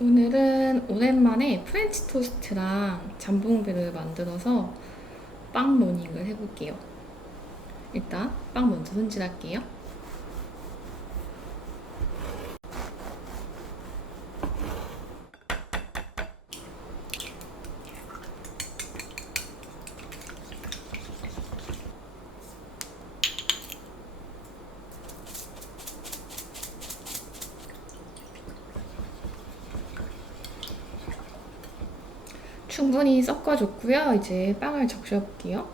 오늘은 오랜만에 프렌치 토스트랑 잠봉배를 만들어서 빵 모닝을 해볼게요. 일단 빵 먼저 손질할게요. 충분히 섞어줬고요. 이제 빵을 적셔볼게요.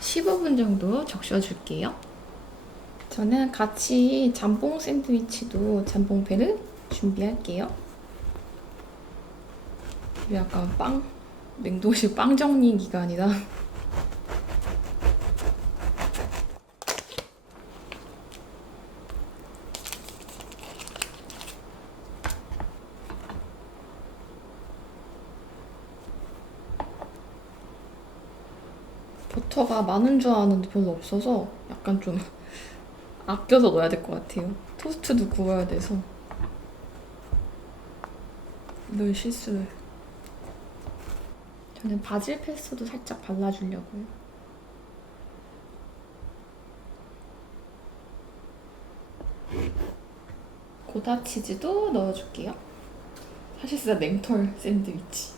(15분) 정도 적셔줄게요. 저는 같이 잠봉 샌드위치도 잠봉배를 준비할게요. 약간 냉동실 빵 정리 기간이라 버터가 많은 줄 알았는데 별로 없어서 약간 좀 아껴서 넣어야 될 것 같아요. 토스트도 구워야 돼서. 이런 실수를. 저는 바질 페스토도 살짝 발라주려고요. 고다 치즈도 넣어줄게요. 사실상 냉털 샌드위치.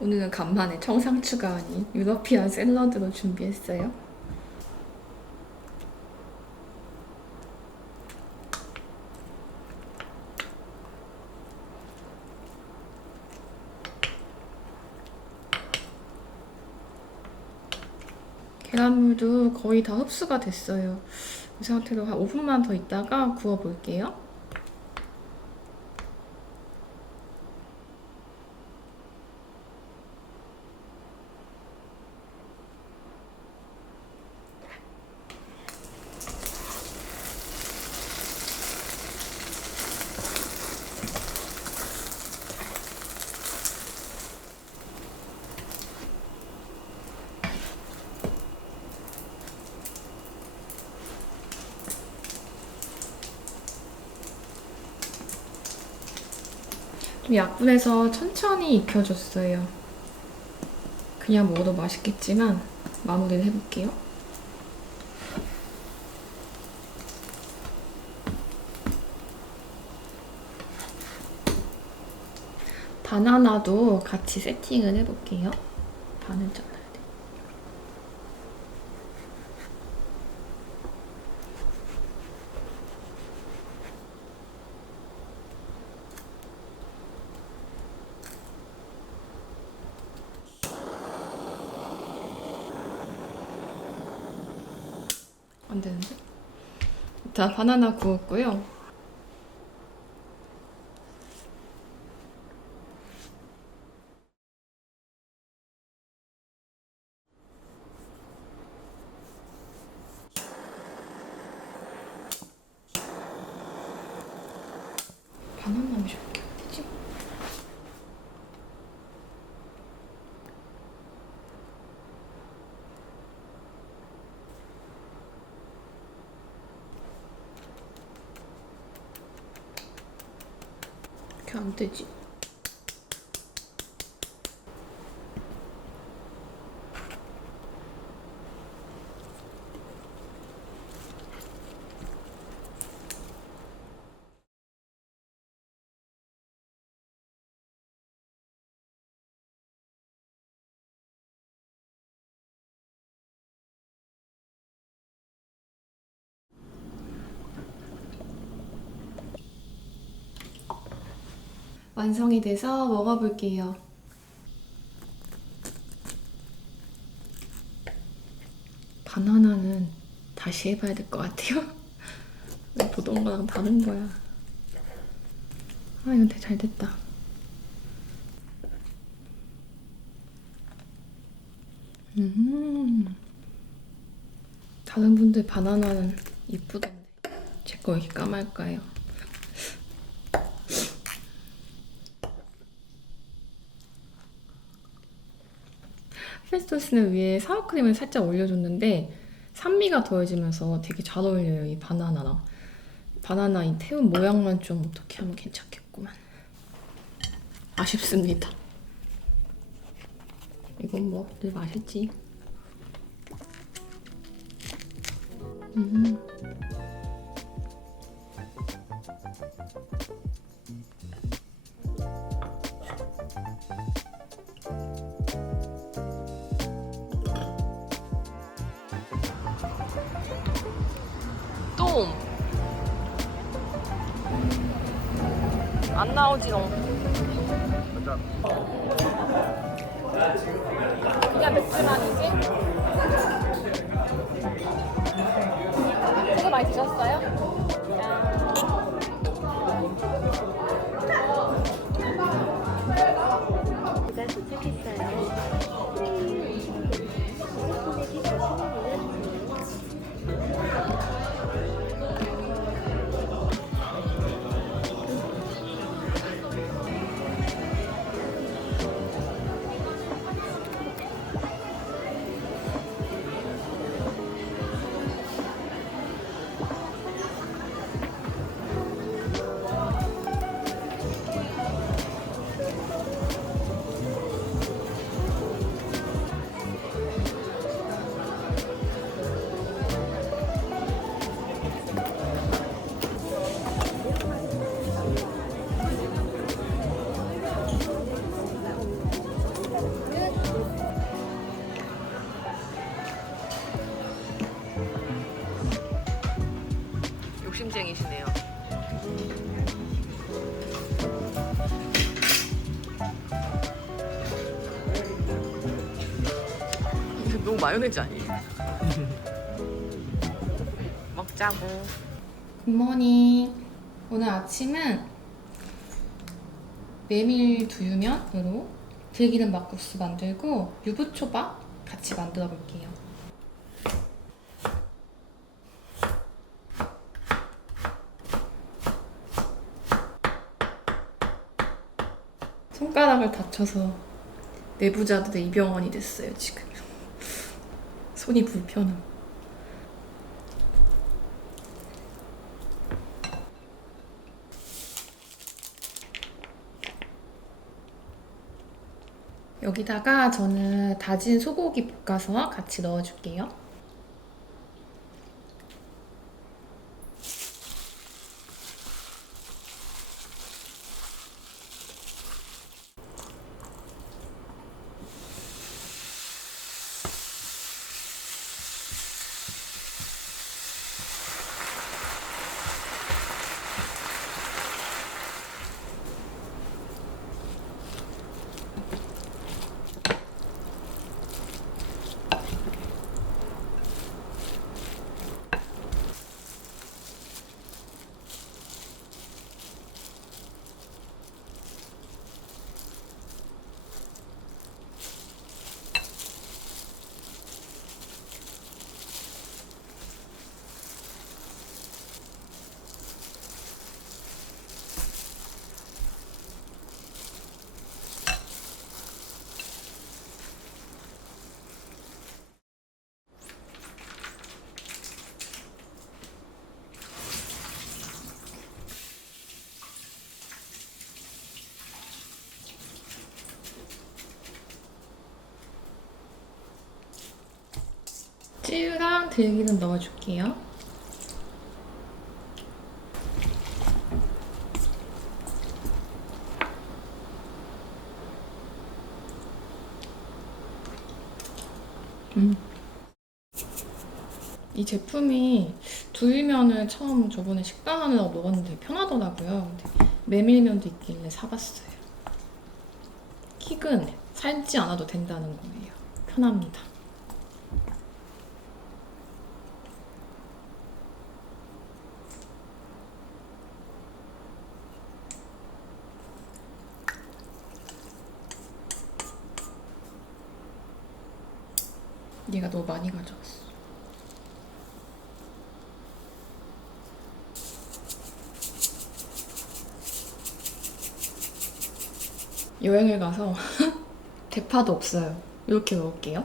오늘은 간만에 청상추가 아닌 유러피안 샐러드로 준비했어요. 계란물도 거의 다 흡수가 됐어요. 이 상태로 한 5분만 더 있다가 구워볼게요. 좀 약불에서 천천히 익혀줬어요. 그냥 먹어도 맛있겠지만 마무리를 해볼게요. 바나나도 같이 세팅을 해볼게요. 반을 잘라야 돼. 안 되는데? 자, 바나나 구웠고요. 바나나 맛이 어떻게 안 되지? 이렇게 안 되지? 완성이 돼서 먹어볼게요. 바나나는 다시 해봐야 될 것 같아요. 왜 보던 거랑 다른 거야. 아, 이건 되게 잘 됐다. 다른 분들 바나나는 이쁘던데 제 거 왜 이렇게 까말까요? 프렌치토스트는 위에 사워크림을 살짝 올려줬는데 산미가 더해지면서 되게 잘 어울려요, 이 바나나랑. 바나나 이 태운 모양만 좀 어떻게 하면 괜찮겠구만. 아쉽습니다. 이건 뭐 늘 맛있지. 똥! 안 나오지롱. 그냥 맥주만이지? 되게 많이 드셨어요? 배달 도착했어요. 욕심쟁이시네요. 너무 마요네즈 아니에요? 먹자고. 굿모닝. 오늘 아침은 메밀 두유면으로 들기름 막국수 만들고 유부초밥 같이 만들어 볼게요. 손가락을 다쳐서 내부자들의 입영원이 됐어요, 지금. 손이 불편함. 여기다가 저는 다진 소고기 볶아서 같이 넣어줄게요. 찌유랑 들기름 넣어줄게요. 이 제품이 두유면을 처음 저번에 식단 하느라고 먹었는데 되게 편하더라고요. 근데 메밀면도 있길래 사봤어요. 킥은 삶지 않아도 된다는 거예요. 편합니다. 얘가 너무 많이 가져왔어. 여행을 가서 대파도 없어요. 이렇게 넣을게요.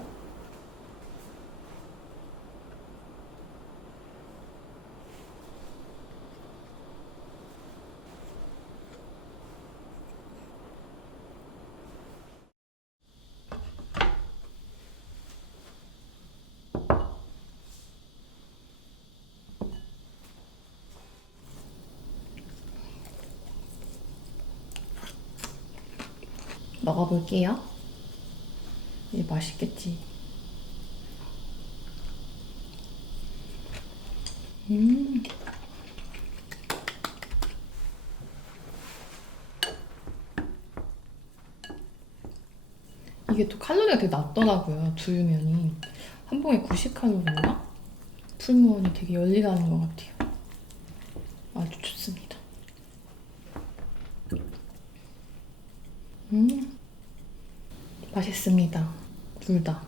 먹어볼게요. 이게 맛있겠지. 이게 또 칼로리가 되게 낮더라고요. 두유면이. 한 봉에 90칼로리인가? 풀무원이 되게 열리라는 것 같아요. 아주 좋습니다. 맛있습니다. 둘 다.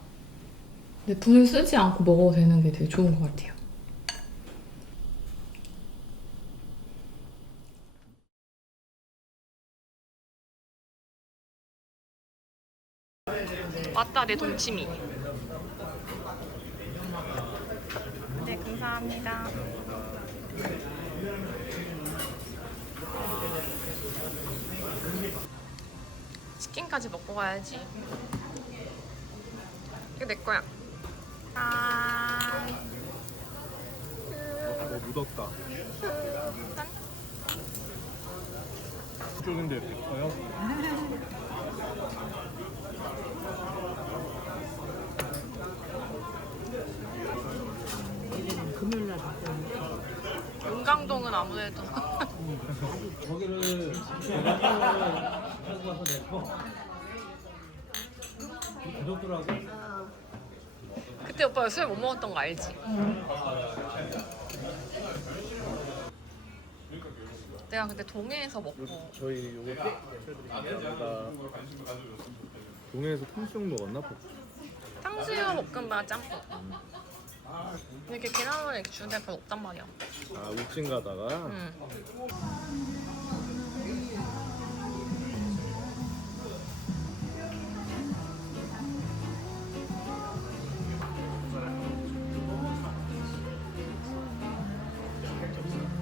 근데 불을 쓰지 않고 먹어도 되는 게 되게 좋은 것 같아요. 왔다, 내 동치미. 네, 감사합니다. 치킨까지 먹고 가야지. 이거 내 거야. 짠. 묻었다. 짠. 이쪽인데 됐어요? 금요일날 바꿔. 용강동은 아무래도 거기를 가지고 가서 내고 가족들하고 그때 오빠 술 못 먹었던 거 알지? 내가 그때 동해에서 먹고 저희 요거 여기다 동해에서 탕수육 먹었나? 탕수육 볶음밥 짬뽕 이렇게 계란을 이렇게 주는 데가 별로 없단 말이야. 아 울진 가다가 응.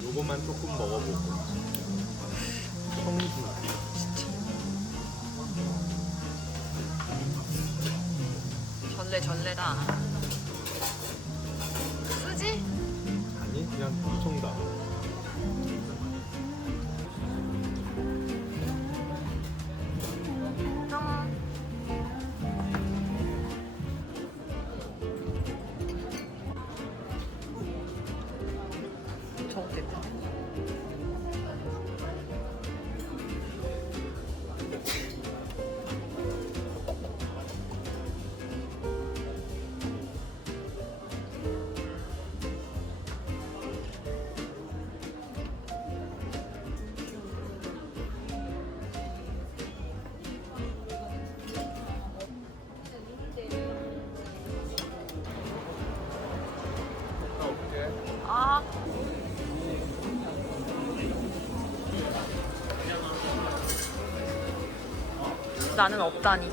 요거만 조금 먹어보고 청주 전래다. 쓰지? 아니 그냥 엄청다. 저거 됐다. 아. 나는 없다니.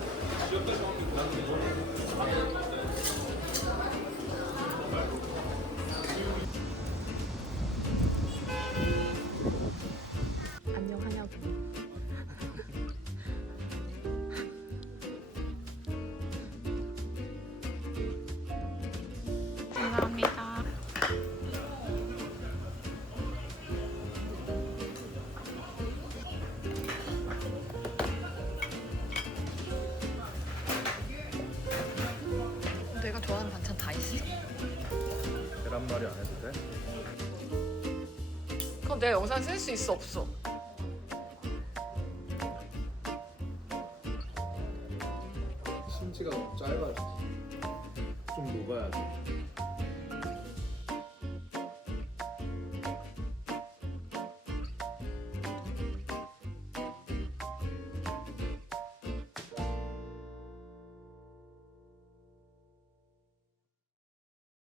안녕하냐고. 그럼 내가 영상 쓸 수 있어 없어? 심지가 너무 짧아져. 좀 녹아야 돼.